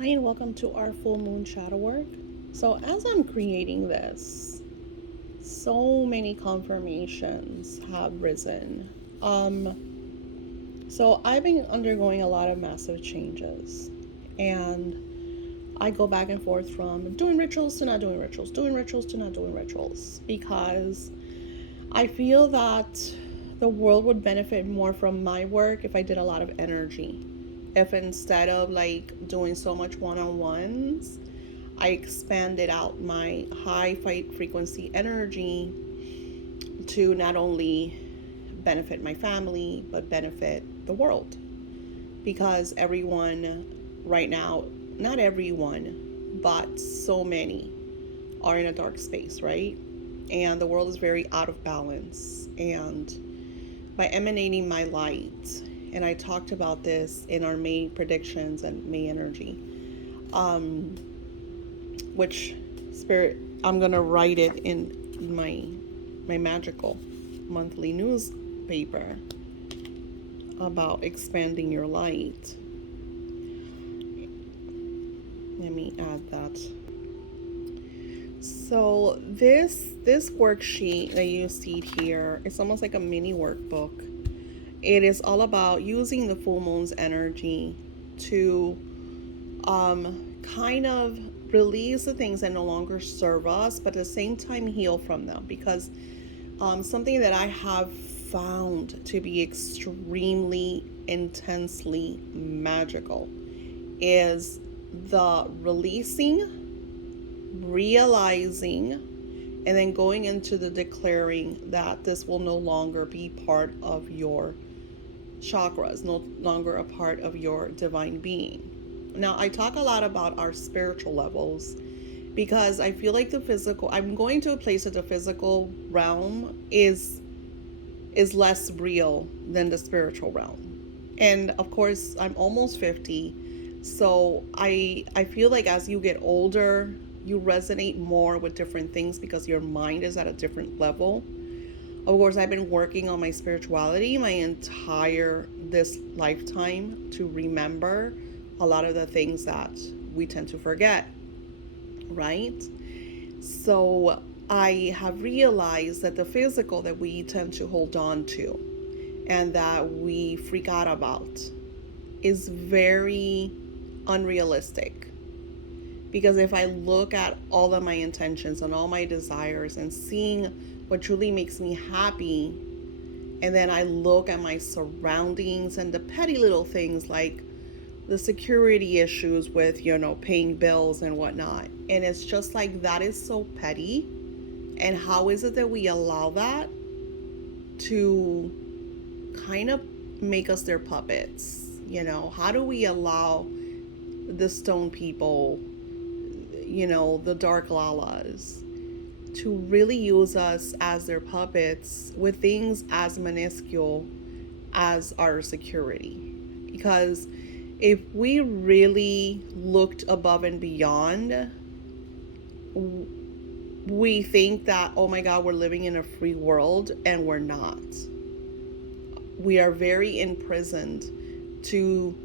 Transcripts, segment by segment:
Hi, and welcome to our full moon shadow work. So, as I'm creating this, so many confirmations have risen. So I've been undergoing a lot of massive changes, and I go back and forth from doing rituals to not doing rituals, doing rituals to not doing rituals, because I feel that the world would benefit more from my work if I did a lot of energy. If instead of like doing so much one-on-ones, I expanded out my high fight frequency energy to not only benefit my family but benefit the world, because everyone right now, not everyone, but so many are in a dark space, right? And the world is very out of balance. And by emanating my light, and I talked about this in our May predictions and May energy, um, which spirit, I'm gonna write it in my magical monthly newspaper about expanding your light. Let me add that. So this worksheet that you see here, it's almost like a mini workbook. It is all about using the full moon's energy to kind of release the things that no longer serve us, but at the same time heal from them. Because something that I have found to be extremely intensely magical is the releasing, realizing, and then going into the declaring that this will no longer be part of your chakras, no longer a part of your divine being. Now, I talk a lot about our spiritual levels because I feel like the physical, I'm going to a place that the physical realm is less real than the spiritual realm. And of course, I'm almost 50, so I feel like as you get older, you resonate more with different things because your mind is at a different level. Of course, I've been working on my spirituality my entire this lifetime to remember a lot of the things that we tend to forget, right? So I have realized that the physical that we tend to hold on to and that we freak out about is very unrealistic. Because if I look at all of my intentions and all my desires and seeing what truly makes me happy, and then I look at my surroundings and the petty little things like the security issues with, paying bills and whatnot. And it's just like, that is so petty. And how is it that we allow that to kind of make us their puppets? How do we allow the stone people, the dark lalas, to really use us as their puppets with things as minuscule as our security? Because if we really looked above and beyond, we think that, oh my God, we're living in a free world, and we're not. We are very imprisoned to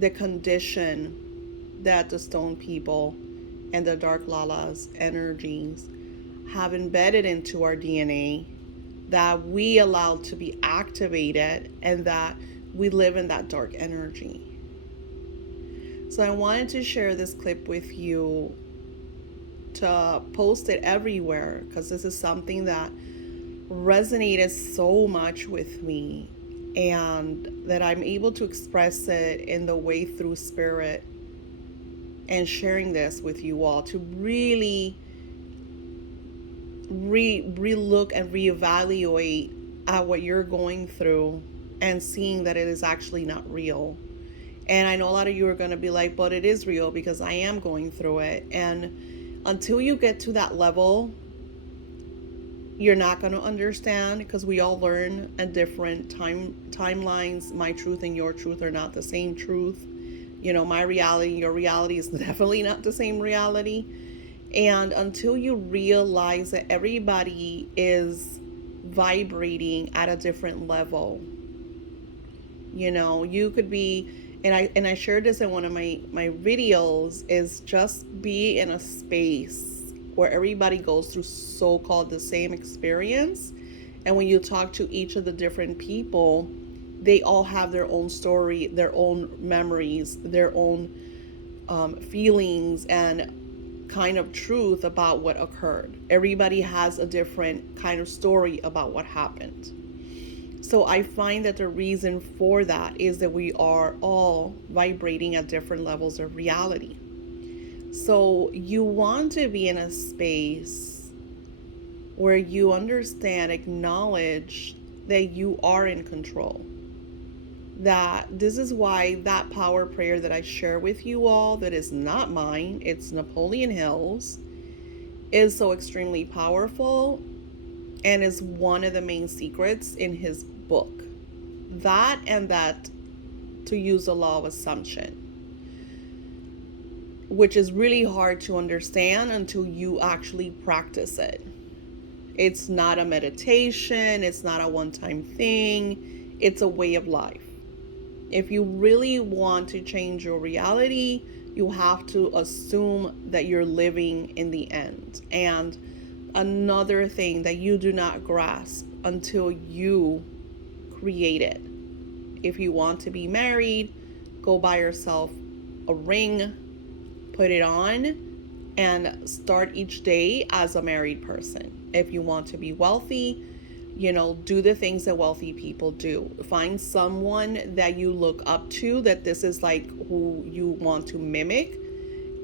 the condition that the stone people and the dark lalas energies have embedded into our DNA, that we allow to be activated, and that we live in that dark energy. So I wanted to share this clip with you, to post it everywhere, because this is something that resonated so much with me, and that I'm able to express it in the way through spirit and sharing this with you all to really re-look and reevaluate at what you're going through and seeing that it is actually not real. And I know a lot of you are going to be like, but it is real because I am going through it. And until you get to that level, you're not going to understand, because we all learn at different timelines. My truth and your truth are not the same truth. My reality and your reality is definitely not the same reality. And until you realize that everybody is vibrating at a different level, you could be And I shared this in one of my videos, is just be in a space where everybody goes through so-called the same experience. And when you talk to each of the different people, they all have their own story, their own memories, their own feelings, and kind of truth about what occurred. Everybody has a different kind of story about what happened. So I find that the reason for that is that we are all vibrating at different levels of reality. So you want to be in a space where you understand, acknowledge that you are in control. That this is why that power prayer that I share with you all, that is not mine, it's Napoleon Hill's, is so extremely powerful and is one of the main secrets in his book. That, and that to use the law of assumption, which is really hard to understand until you actually practice it. It's not a meditation, it's not a one-time thing, it's a way of life. If you really want to change your reality, you have to assume that you're living in the end. And another thing that you do not grasp until you create it. If you want to be married, go buy yourself a ring, put it on, and start each day as a married person. If you want to be wealthy, do the things that wealthy people do. Find someone that you look up to, that this is like who you want to mimic,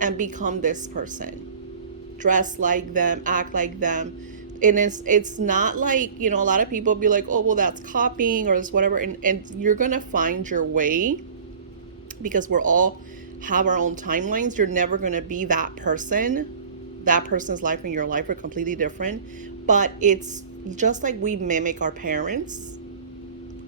and become this person. Dress like them, act like them. And it's not like, a lot of people be like, oh, well, that's copying or this whatever. And you're going to find your way, because we're all have our own timelines. You're never going to be that person. That person's life and your life are completely different. But it's just like we mimic our parents.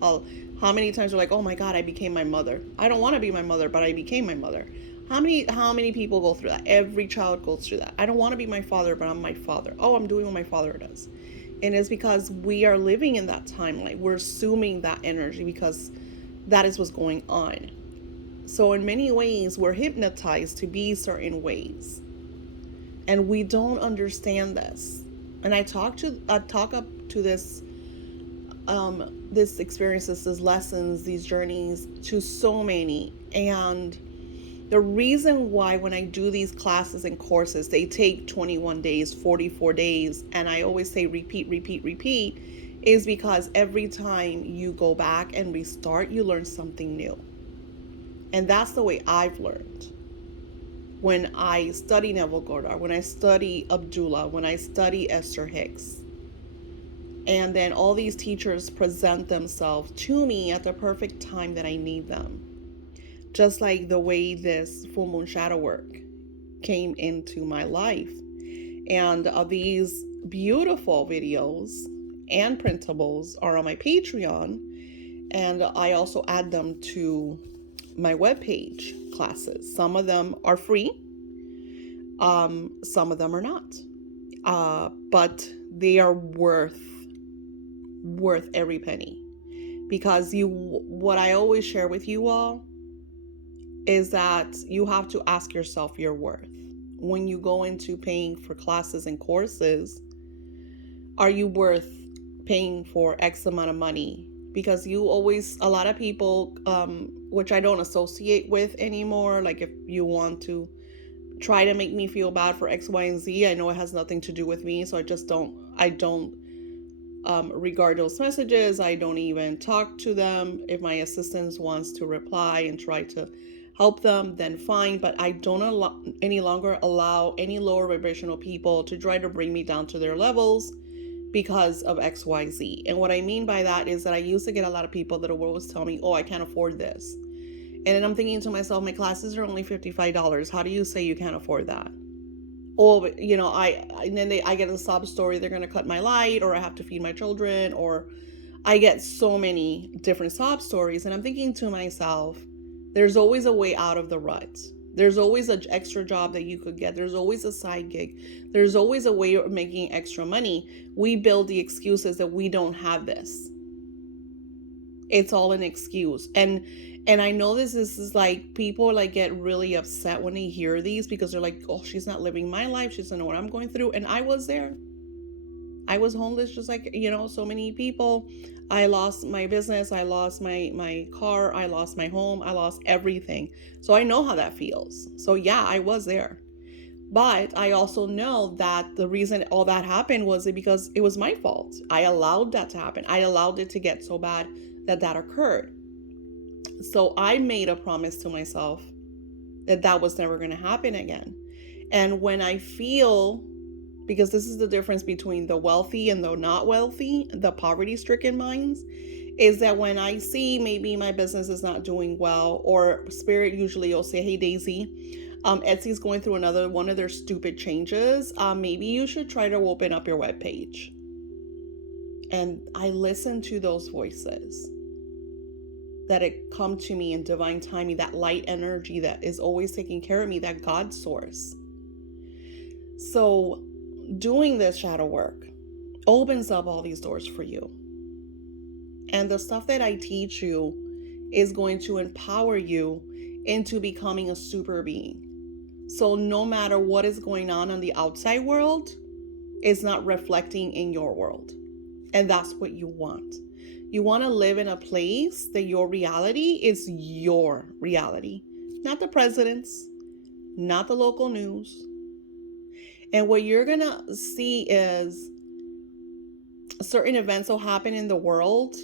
How many times we're like, oh my God, I became my mother. I don't want to be my mother, but I became my mother. How many people go through that? Every child goes through that. I don't want to be my father, but I'm my father. Oh, I'm doing what my father does. And it's because we are living in that timeline. We're assuming that energy because that is what's going on. So in many ways, we're hypnotized to be certain ways. And we don't understand this. And I talk up to this experiences, these lessons, these journeys to so many. And the reason why when I do these classes and courses, they take 21 days, 44 days, and I always say repeat, is because every time you go back and restart, you learn something new. And that's the way I've learned. When I study Neville Goddard, when I study Abdullah, when I study Esther Hicks, and then all these teachers present themselves to me at the perfect time that I need them. Just like the way this full moon shadow work came into my life. And these beautiful videos and printables are on my Patreon. And I also add them to my webpage classes. Some of them are free. Some of them are not. But they are worth every penny. Because what I always share with you all is that you have to ask yourself your worth. When you go into paying for classes and courses, are you worth paying for X amount of money? Because a lot of people, which I don't associate with anymore, like if you want to try to make me feel bad for X, Y, and Z, I know it has nothing to do with me, so I don't regard those messages. I don't even talk to them. If my assistant wants to reply and try to help them, then fine, but I don't any longer allow any lower vibrational people to try to bring me down to their levels because of XYZ. And what I mean by that is that I used to get a lot of people that would always tell me, oh, I can't afford this. And then I'm thinking to myself, my classes are only $55. How do you say you can't afford that? Oh, I get a sob story, they're going to cut my light, or I have to feed my children, or I get so many different sob stories. And I'm thinking to myself, there's always a way out of the rut. There's always an extra job that you could get. There's always a side gig. There's always a way of making extra money. We build the excuses that we don't have this. It's all an excuse. And And I know this is like, people like get really upset when they hear these, because they're like, oh, she's not living my life, she doesn't know what I'm going through. And I was there. I was homeless just like, so many people. I lost my business, I lost my car, I lost my home, I lost everything. So I know how that feels. So yeah, I was there. But I also know that the reason all that happened was because it was my fault. I allowed that to happen. I allowed it to get so bad that occurred. So I made a promise to myself that was never going to happen again. And when I feel, because this is the difference between the wealthy and the not wealthy, the poverty stricken minds, is that when I see maybe my business is not doing well, or spirit usually will say, hey Daisy, Etsy's going through another one of their stupid changes. Maybe you should try to open up your webpage. And I listen to those voices that it come to me in divine timing, that light energy that is always taking care of me, that God source. So doing this shadow work opens up all these doors for you. And the stuff that I teach you is going to empower you into becoming a super being. So no matter what is going on in the outside world, it's not reflecting in your world. And that's what you want. You want to live in a place that your reality is your reality, not the president's, not the local news. And what you're going to see is certain events will happen in the world,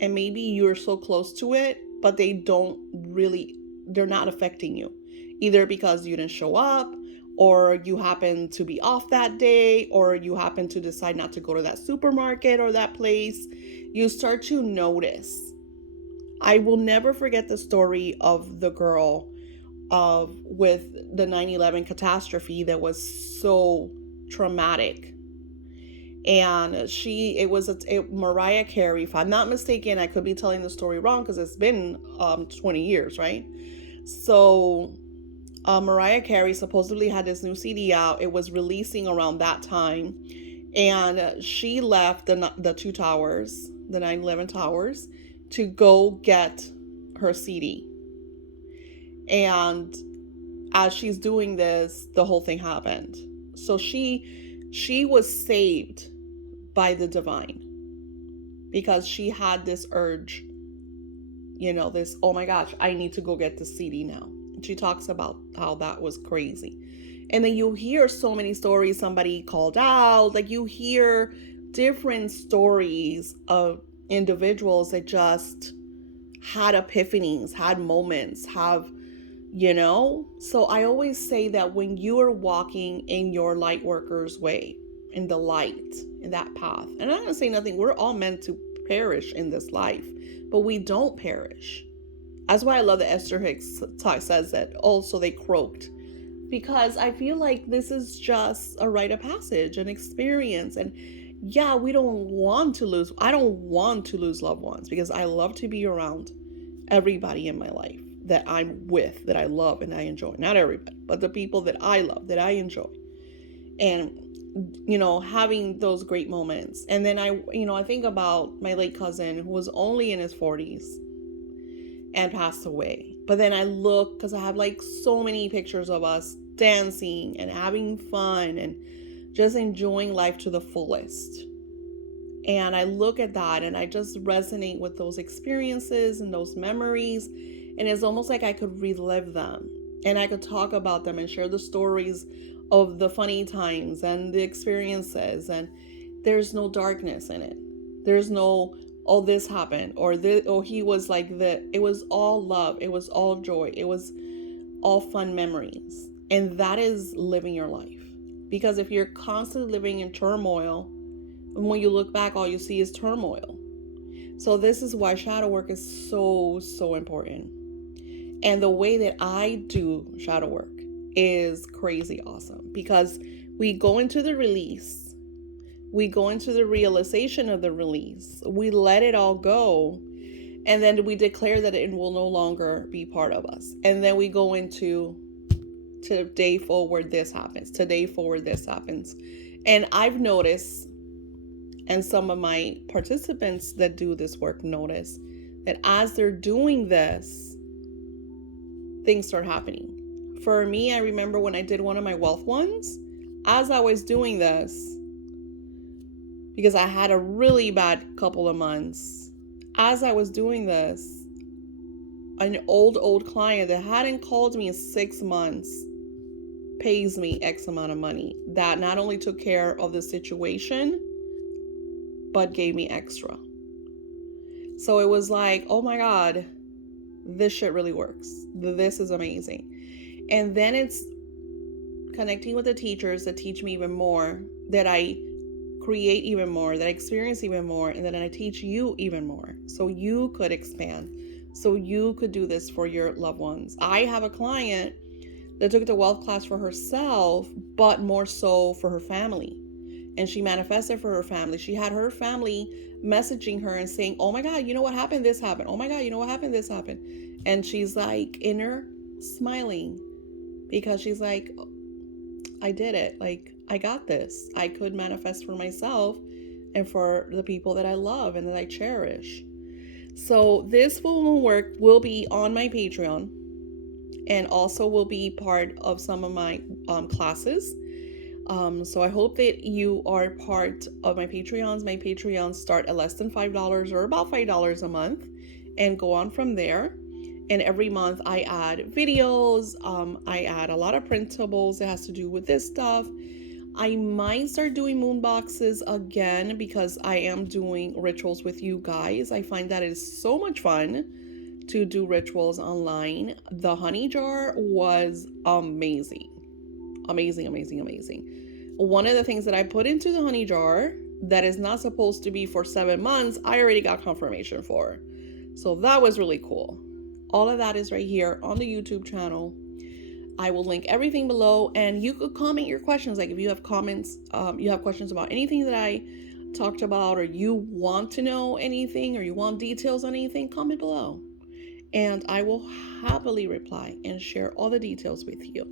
and maybe you're so close to it, but they're not affecting you. Either because you didn't show up, or you happen to be off that day, or you happen to decide not to go to that supermarket or that place. You start to notice. I will never forget the story of the girl with the 9/11 catastrophe that was so traumatic. And it was Mariah Carey, if I'm not mistaken. I could be telling the story wrong because it's been 20 years, right? So Mariah Carey supposedly had this new CD out. It was releasing around that time. And she left the two towers, the 9/11 towers, to go get her CD. And as she's doing this, the whole thing happened. So she was saved by the divine, because she had this urge, this, oh my gosh, I need to go get the CD now. And she talks about how that was crazy. And then you hear so many stories. Somebody called out, like you hear different stories of individuals that just had epiphanies, had moments, so I always say that when you are walking in your light worker's way, in the light, in that path, and I'm not going to say nothing, we're all meant to perish in this life, but we don't perish. That's why I love that Esther Hicks says that, so they croaked. Because I feel like this is just a rite of passage, an experience. And yeah, I don't want to lose loved ones, because I love to be around everybody in my life that I'm with, that I love and I enjoy. Not everybody, but the people that I love, that I enjoy. And, having those great moments. And then I think about my late cousin, who was only in his 40s and passed away. But then I look, because I have like so many pictures of us dancing and having fun and just enjoying life to the fullest. And I look at that and I just resonate with those experiences and those memories. And it's almost like I could relive them, and I could talk about them and share the stories of the funny times and the experiences. And there's no darkness in it. There's no, oh, this happened, or this, or he was like that. It was all love. It was all joy. It was all fun memories. And that is living your life. Because if you're constantly living in turmoil, and when you look back, all you see is turmoil. So this is why shadow work is so, so important. And the way that I do shadow work is crazy awesome, because we go into the release. We go into the realization of the release. We let it all go. And then we declare that it will no longer be part of us. And then we go into today forward, this happens. Today forward, this happens. And I've noticed, and some of my participants that do this work notice, that as they're doing this, things start happening. For me, I remember when I did one of my wealth ones, as I was doing this, because I had a really bad couple of months, as I was doing this, an old client that hadn't called me in 6 months pays me X amount of money that not only took care of the situation, but gave me extra. So it was like, oh my God, this shit really works. This is amazing. And then it's connecting with the teachers that teach me even more, that I create even more, that I experience even more, and then I teach you even more so you could expand, so you could do this for your loved ones. I have a client that took the wealth class for herself, but more so for her family. And she manifested for her family. She had her family messaging her and saying, oh my God, you know what happened? This happened. Oh my God, you know what happened? This happened. And she's like inner smiling because she's like, I did it. Like, I got this. I could manifest for myself and for the people that I love and that I cherish. So this full moon work will be on my Patreon and also will be part of some of my classes. So I hope that you are part of my Patreons. My Patreons start at less than $5 or about $5 a month and go on from there. And every month I add videos. I add a lot of printables that has to do with this stuff. I might start doing moon boxes again because I am doing rituals with you guys. I find that it is so much fun to do rituals online. The honey jar was amazing. Amazing. One of the things that I put into the honey jar that is not supposed to be for 7 months, I already got confirmation for. So that was really cool. All of that is right here on the YouTube channel. I will link everything below, and you could comment your questions. Like if you have comments, you have questions about anything that I talked about, or you want to know anything, or you want details on anything, comment below. And I will happily reply and share all the details with you.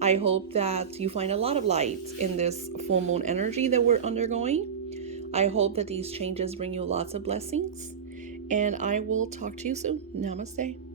I hope that you find a lot of light in this full moon energy that we're undergoing. I hope that these changes bring you lots of blessings. And I will talk to you soon. Namaste.